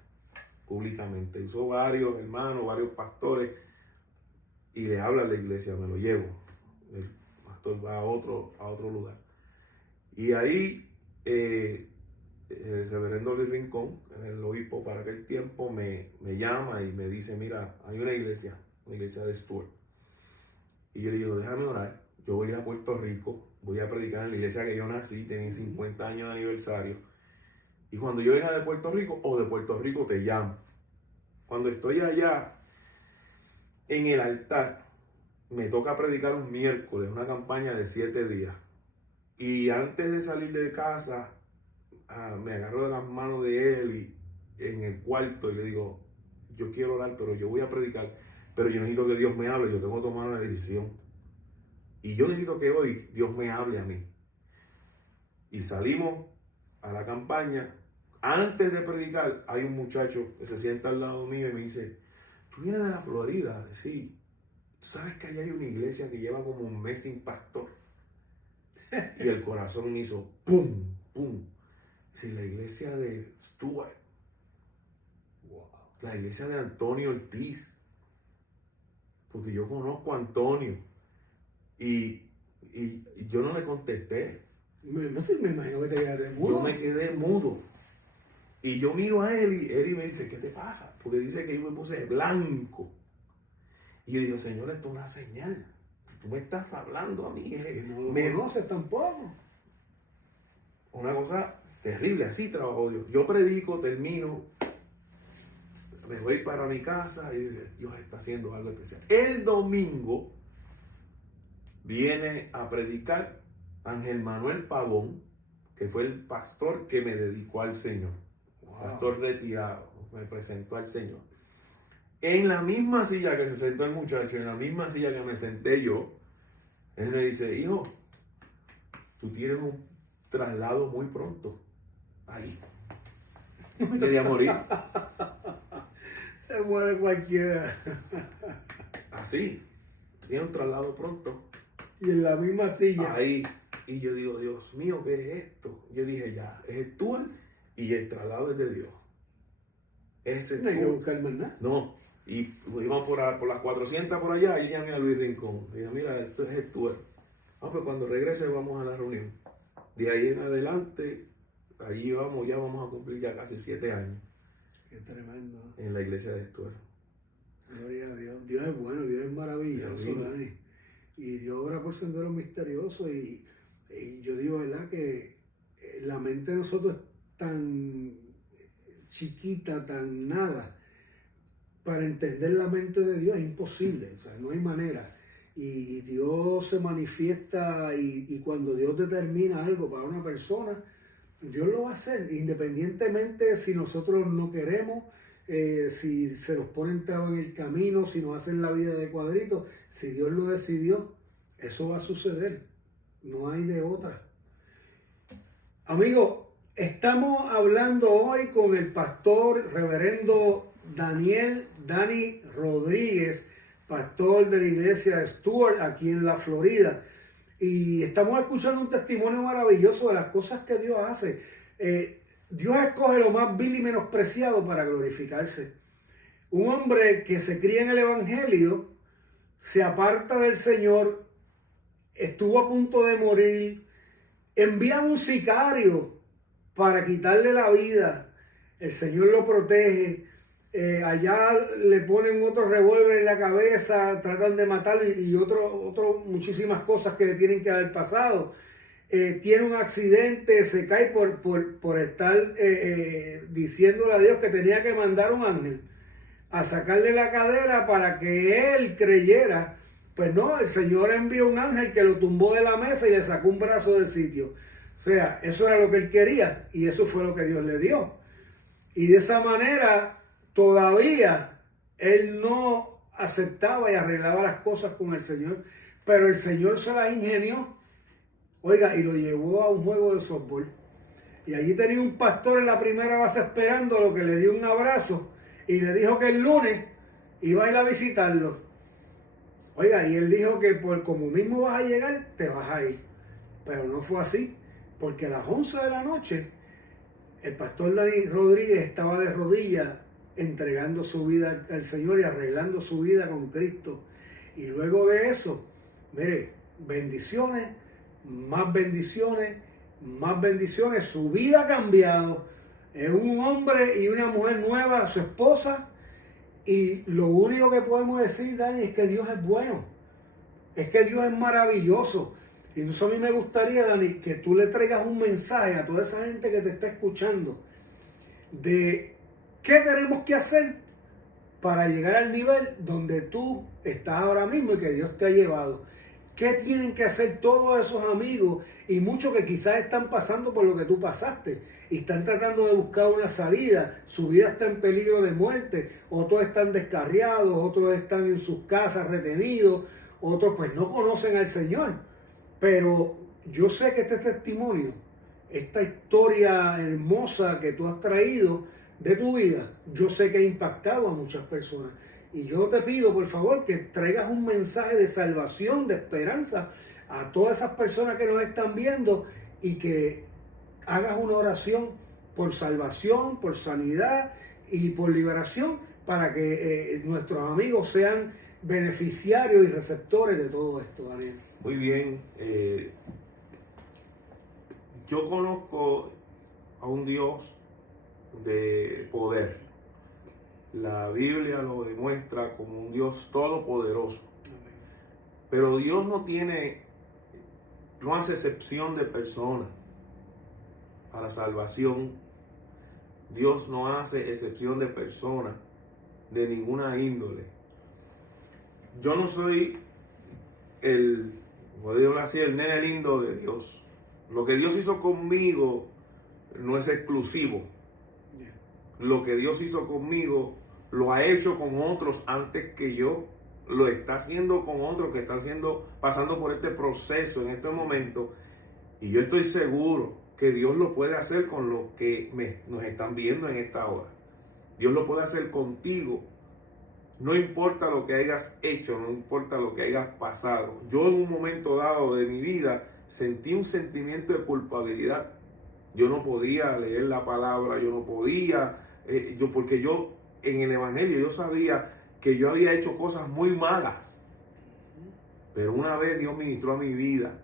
públicamente. Usó varios hermanos, varios pastores, y le habla a la iglesia, me lo llevo. El pastor va a otro lugar. Y ahí el reverendo Luis Rincón, el obispo para aquel tiempo, me llama y me dice, mira, hay una iglesia de Stuart. Y yo le digo, déjame orar, yo voy a ir a Puerto Rico, voy a predicar en la iglesia que yo nací, tenía 50 años de aniversario. Y cuando yo venga de Puerto Rico te llamo. Cuando estoy allá en el altar, me toca predicar un miércoles, una campaña de 7 días. Y antes de salir de casa, me agarro de las manos de él y en el cuarto y le digo, yo quiero orar, pero yo voy a predicar, pero yo necesito que Dios me hable, yo tengo que tomar una decisión. Y yo necesito que hoy Dios me hable a mí. Y salimos a la campaña. Antes de predicar, hay un muchacho que se sienta al lado mío y me dice, ¿tú vienes de la Florida? Sí. ¿Tú sabes que allá hay una iglesia que lleva como un mes sin pastor? Y el corazón me hizo ¡pum! ¡Pum! Sí, la iglesia de Stuart. Wow. La iglesia de Antonio Ortiz. Porque yo conozco a Antonio. Y yo no le contesté. Me imagino que te quedaste mudo. Yo me quedé mudo. Y yo miro a él y me dice, ¿qué te pasa? Porque dice que yo me puse blanco. Y yo digo, Señor, esto es una señal. Tú me estás hablando a mí. No me conoces tampoco. Una cosa terrible, así trabajó Dios. Yo predico, termino, me voy para mi casa y Dios está haciendo algo especial. El domingo viene a predicar Ángel Manuel Pavón, que fue el pastor que me dedicó al Señor. Wow. Pastor retirado, me presentó al Señor. En la misma silla que se sentó el muchacho, en la misma silla que me senté yo, él me dice, hijo, tú tienes un traslado muy pronto. Ahí. Quería morir. Se muere cualquiera. Así. Tiene un traslado pronto. Y en la misma silla. Ahí. Y yo digo, Dios mío, ¿qué es esto? Yo dije, ya, es tú y el traslado es de Dios. Ese no hay que buscar más nada. No. Y íbamos por las 400 por allá y llamé a Luis Rincón. Y dije, mira, esto es Stuart. Pues cuando regrese vamos a la reunión. De ahí en adelante, allí vamos, ya vamos a cumplir ya casi 7 años. Qué tremendo. En la iglesia de Stuart. Gloria a Dios. Dios es bueno, Dios es maravilloso, Dani. Y Dios obra por senderos misteriosos. Y yo digo, ¿verdad? Que la mente de nosotros es tan chiquita, tan nada. Para entender la mente de Dios es imposible, o sea, no hay manera. Y Dios se manifiesta y cuando Dios determina algo para una persona, Dios lo va a hacer, independientemente si nosotros no queremos, si se nos pone trabas en el camino, si nos hacen la vida de cuadritos. Si Dios lo decidió, eso va a suceder. No hay de otra. Amigos, estamos hablando hoy con el pastor reverendo Dani Rodríguez, pastor de la iglesia de Stuart aquí en la Florida. Y estamos escuchando un testimonio maravilloso de las cosas que Dios hace. Dios escoge lo más vil y menospreciado para glorificarse. Un hombre que se cría en el Evangelio, se aparta del Señor, estuvo a punto de morir, envía a un sicario para quitarle la vida. El Señor lo protege. Allá le ponen otro revólver en la cabeza, tratan de matarlo y muchísimas cosas que le tienen que haber pasado. Tiene un accidente, se cae por estar diciéndole a Dios que tenía que mandar un ángel a sacarle la cadera para que él creyera. Pues no, el Señor envió un ángel que lo tumbó de la mesa y le sacó un brazo del sitio. O sea, eso era lo que él quería y eso fue lo que Dios le dio. Y de esa manera todavía él no aceptaba y arreglaba las cosas con el Señor, pero el Señor se las ingenió, oiga, y lo llevó a un juego de softball. Y allí tenía un pastor en la primera base esperándolo, que le dio un abrazo y le dijo que el lunes iba a ir a visitarlo. Oiga, y él dijo que como mismo vas a llegar, te vas a ir. Pero no fue así, porque a las 11 de la noche el pastor Dani Rodríguez estaba de rodillas entregando su vida al Señor y arreglando su vida con Cristo. Y luego de eso, mire, bendiciones, más bendiciones, más bendiciones. Su vida ha cambiado. Es un hombre y una mujer nueva, su esposa. Y lo único que podemos decir, Dani, es que Dios es bueno. Es que Dios es maravilloso. Y entonces a mí me gustaría, Dani, que tú le traigas un mensaje a toda esa gente que te está escuchando de qué tenemos que hacer para llegar al nivel donde tú estás ahora mismo y que Dios te ha llevado. ¿Qué tienen que hacer todos esos amigos y muchos que quizás están pasando por lo que tú pasaste y están tratando de buscar una salida? Su vida está en peligro de muerte, otros están descarriados, otros están en sus casas retenidos, otros pues no conocen al Señor. Pero yo sé que este testimonio, esta historia hermosa que tú has traído de tu vida, yo sé que ha impactado a muchas personas. Y yo te pido, por favor, que traigas un mensaje de salvación, de esperanza a todas esas personas que nos están viendo y que hagas una oración por salvación, por sanidad y por liberación para que nuestros amigos sean beneficiarios y receptores de todo esto, Daniel. Muy bien. Yo conozco a un Dios de poder. La Biblia lo demuestra como un Dios todopoderoso. Pero Dios no hace excepción de personas para salvación. Dios no hace excepción de personas de ninguna índole. Yo no soy el nene lindo de Dios. Lo que Dios hizo conmigo no es exclusivo. Lo que Dios hizo conmigo lo ha hecho con otros antes que yo. Lo está haciendo con otros que están pasando por este proceso en este momento. Y yo estoy seguro que Dios lo puede hacer con los que nos están viendo en esta hora. Dios lo puede hacer contigo. No importa lo que hayas hecho, no importa lo que hayas pasado. Yo en un momento dado de mi vida sentí un sentimiento de culpabilidad. Yo no podía leer la palabra, yo no podía, porque yo en el Evangelio yo sabía que yo había hecho cosas muy malas. Pero una vez Dios ministró a mi vida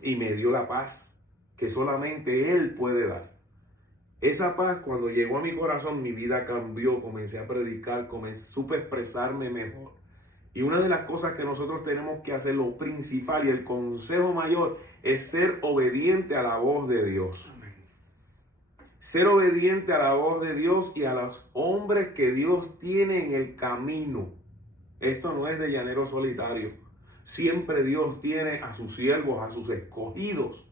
y me dio la paz que solamente Él puede dar. Esa paz, cuando llegó a mi corazón, mi vida cambió, comencé a predicar, supe expresarme mejor. Y una de las cosas que nosotros tenemos que hacer, lo principal y el consejo mayor, es ser obediente a la voz de Dios. Amén. Ser obediente a la voz de Dios y a los hombres que Dios tiene en el camino. Esto no es de llanero solitario. Siempre Dios tiene a sus siervos, a sus escogidos,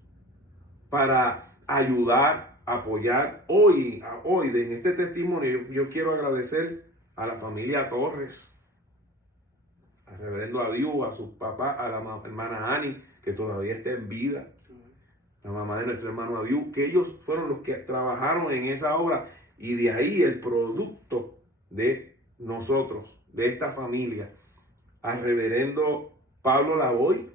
para ayudar, apoyar hoy en este testimonio. Yo quiero agradecer a la familia Torres, al reverendo Adiu, a sus papás, a la hermana Ani, que todavía está en vida, la mamá de nuestro hermano Adiu, que ellos fueron los que trabajaron en esa obra, y de ahí el producto de nosotros, de esta familia. Al reverendo Pablo Lavoy,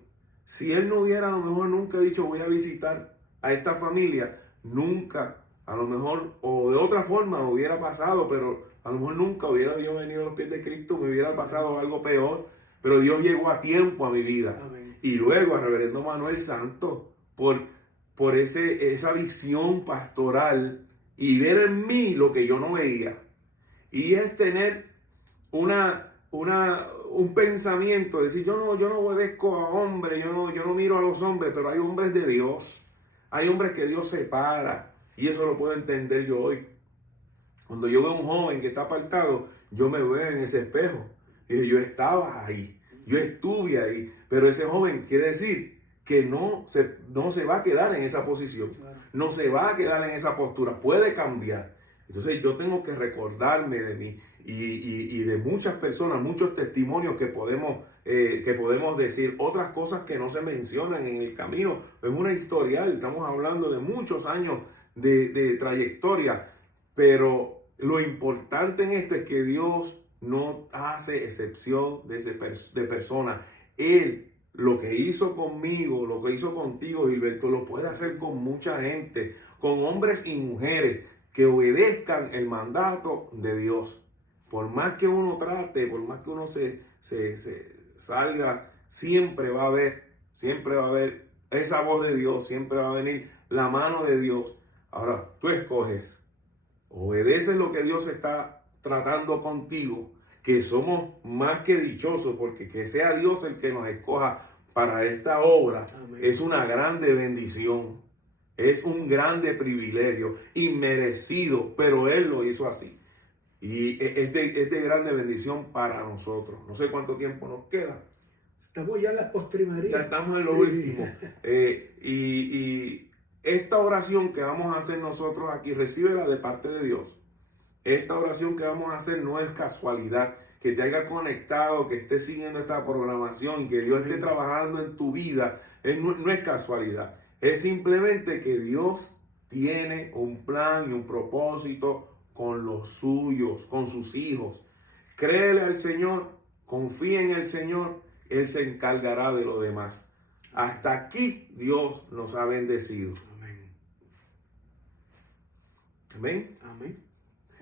si él no hubiera a lo mejor nunca dicho voy a visitar a esta familia, nunca, a lo mejor, o de otra forma hubiera pasado, pero a lo mejor nunca hubiera yo venido a los pies de Cristo, me hubiera pasado algo peor, pero Dios llegó a tiempo a mi vida. Amén. Y luego a reverendo Manuel Santos, por esa visión pastoral y ver en mí lo que yo no veía. Y es tener un pensamiento, decir, yo no obedezco a hombres, yo no miro a los hombres, pero hay hombres de Dios, hay hombres que Dios separa, y eso lo puedo entender yo hoy. Cuando yo veo a un joven que está apartado, yo me veo en ese espejo, y yo estaba ahí, yo estuve ahí, pero ese joven quiere decir que no se va a quedar en esa posición, no se va a quedar en esa postura, puede cambiar. Entonces yo tengo que recordarme de mí y de muchas personas, muchos testimonios que podemos decir, otras cosas que no se mencionan en el camino. Es una historial, estamos hablando de muchos años de trayectoria, pero lo importante en esto es que Dios no hace excepción de personas. Él, lo que hizo conmigo, lo que hizo contigo, Gilberto, lo puede hacer con mucha gente, con hombres y mujeres que obedezcan el mandato de Dios. Por más que uno trate, por más que uno se salga, siempre va a haber esa voz de Dios, siempre va a venir la mano de Dios. Ahora, tú escoges, obedeces lo que Dios está tratando contigo, que somos más que dichosos, porque que sea Dios el que nos escoja para esta obra. Amén. Es una grande bendición, es un grande privilegio, inmerecido, pero Él lo hizo así. Y es de grande bendición para nosotros. No sé cuánto tiempo nos queda. Estamos ya en la postrimería. Ya estamos en lo último. Y esta oración que vamos a hacer nosotros aquí, recíbela de parte de Dios. Esta oración que vamos a hacer no es casualidad. Que te haya conectado, que estés siguiendo esta programación y que Dios esté trabajando en tu vida, no es casualidad. Es simplemente que Dios tiene un plan y un propósito con los suyos, con sus hijos. Créele al Señor, confía en el Señor, Él se encargará de lo demás. Hasta aquí Dios nos ha bendecido. Amén. Amén. Amén.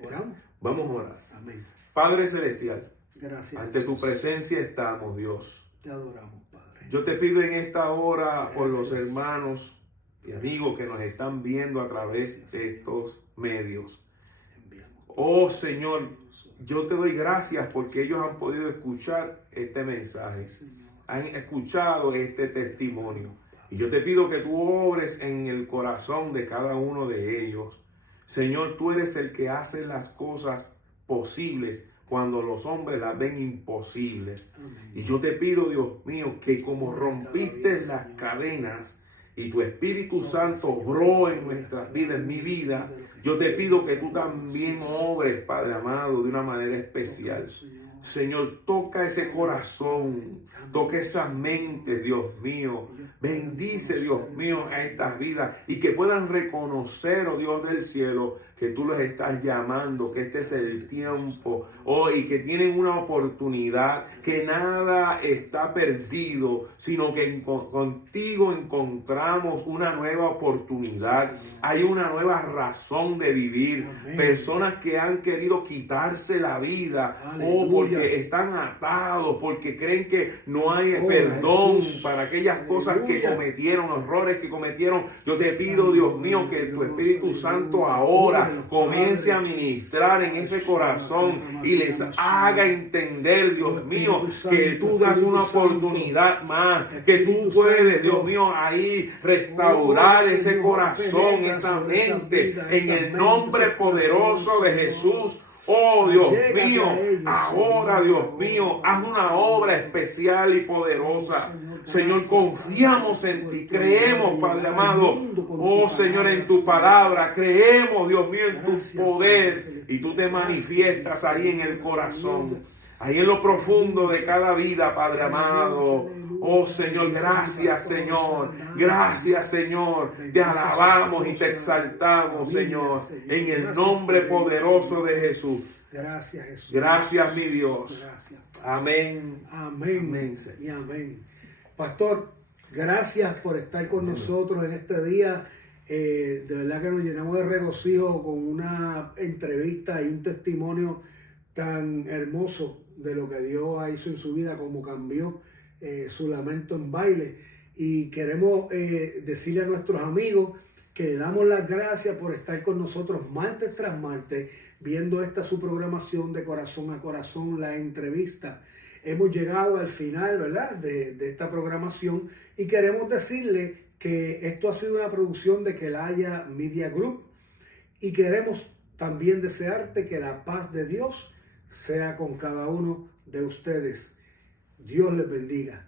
Oramos. Vamos a orar. Amén. Padre Celestial, gracias. Ante tu presencia estamos, Dios. Te adoramos, Padre. Yo te pido en esta hora por los hermanos y amigos que nos están viendo a través de estos medios. Oh Señor, yo te doy gracias porque ellos han podido escuchar este mensaje, han escuchado este testimonio. Y yo te pido que tú obres en el corazón de cada uno de ellos. Señor, tú eres el que hace las cosas posibles cuando los hombres las ven imposibles. Amén. Y yo te pido, Dios mío, que como rompiste las cadenas y tu Espíritu Santo obró en nuestras vidas, en mi vida, yo te pido que tú también obres, Padre amado, de una manera especial. Señor, toca ese corazón, toca esa mente, Dios mío. Bendice, Dios mío, a estas vidas y que puedan reconocer, oh Dios del cielo, que tú los estás llamando, que este es el tiempo, y que tienen una oportunidad, que nada está perdido, sino que contigo encontramos una nueva oportunidad. Hay una nueva razón de vivir. Amén. Personas que han querido quitarse la vida, porque están atados, porque creen que no hay perdón para aquellas cosas que cometieron, errores que cometieron. Yo te pido, Dios mío, que tu Espíritu Santo ahora comience a ministrar en ese corazón y les haga entender, Dios mío, que tú das una oportunidad más, que tú puedes, Dios mío, ahí restaurar ese corazón, esa mente, en el nombre poderoso de Jesús. Oh Dios mío, ahora Dios mío, haz una obra especial y poderosa. Señor, confiamos en ti, creemos, Padre amado, oh Señor, en tu palabra, creemos, Dios mío, en tu poder, y tú te manifiestas ahí en el corazón, ahí en lo profundo de cada vida, Padre amado. Oh Señor, gracias Señor, gracias Señor, te alabamos y te exaltamos, Señor, en el nombre poderoso de Jesús. Gracias, Jesús. Gracias, mi Dios. Gracias. Amén. Amén. Amén. Y amén. Pastor, gracias por estar con nosotros en este día. De verdad que nos llenamos de regocijo con una entrevista y un testimonio tan hermoso de lo que Dios hizo en su vida, cómo cambió su lamento en baile. Y queremos decirle a nuestros amigos que le damos las gracias por estar con nosotros martes tras martes, viendo esta su programación de Corazón a Corazón, la entrevista. Hemos llegado al final, ¿verdad?, de esta programación, y queremos decirle que esto ha sido una producción de Kelaya Media Group, y queremos también desearte que la paz de Dios sea con cada uno de ustedes. Dios les bendiga.